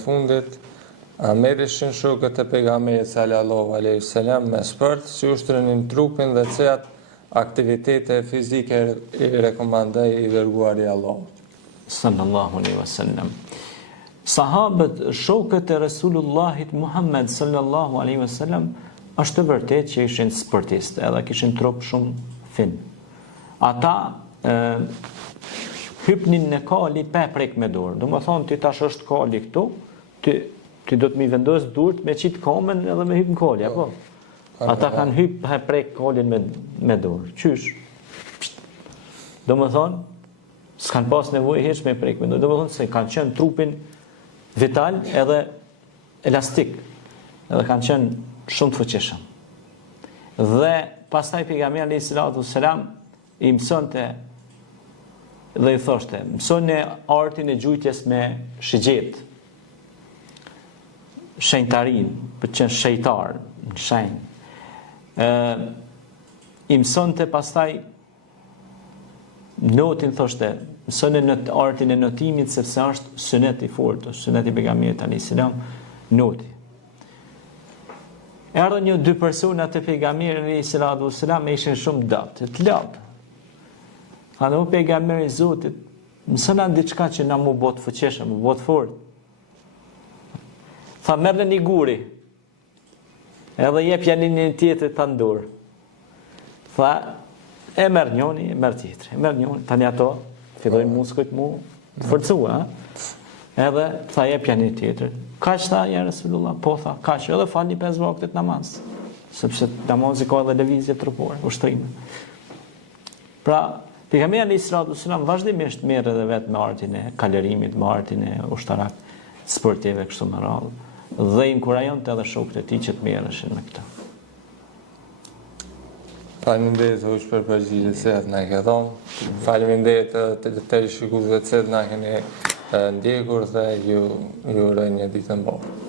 fundit, a merreshin shokët e pejgamberit sallallahu alaihi wasallam me sport, si ushtrenin trupin dhe cilat aktivitete fizike i rekomandoi i dërguari i Allahut sallallahu alaihi wasallam. Sahabët, shokët e Resulullahit Muhammed sallallahu alaihi wasallam, është vërtet që ishin sportistë, edhe kishin trup shumë fin. Ata hypnin në kali pa prek me dorë. Do më thonë, ti tash është kali këtu, ti do të mi vendos durët me qitë komen edhe me hyp në kali, apo? Ata kanë hyp pa prek kalin me dorë. Qysh? Do më thonë, s'kanë pas nevojë hiç me prek me dorë. Do më thonë, se kanë qenë trupin vital edhe elastik, edhe kanë qenë shumë të fuqishëm. Dhe pastaj pejgamberi alayhis salatu wassalam i mësonte dhe i thoshte, mësoni artin e gjujtjes me shigjet, shenjtarin, për të qenë shejtar, në shenjë. I mësonte pastaj notin, thoshte, mësoni në artin e notimit, sepse është sunet i fortë, sunet i pejgamberit alayhis salam, noti. Erdhën një dy persona të pejgamberit alayhis salatu wassalam, ishin shumë të lopë. Tha në pejgamberi i Zotit, mësona diçka që na mu bot fuqishëm, mu bot fort. Tha merrni një guri, edhe jepja një tjetër ta ndor. Tha e merr njëri, e merr tjetri, e merr njëri, tani ato fillojnë muskujt mu forcua, edhe tha jepja një tjetër. Kaq tha ja Resulullah, po tha, kaq, edhe falni 5 vakte namaz, sepse namazi ka edhe lëvizje trupore, ushtrime. Pra, pejgamberi alayhis salatu wassalam vazhdimisht merr edhe vetë me artin e kalorimit, me artin e ushtarak sportive kështu me radhë, dhe inkurajonte edhe shokët e tij që të merreshin me këtë. Faleminderit hoq për përgjigjet që na ke dhënë. Faleminderit edhe të shikuesve që na keni ndjekur dhe ju uroj një ditë të mbarë.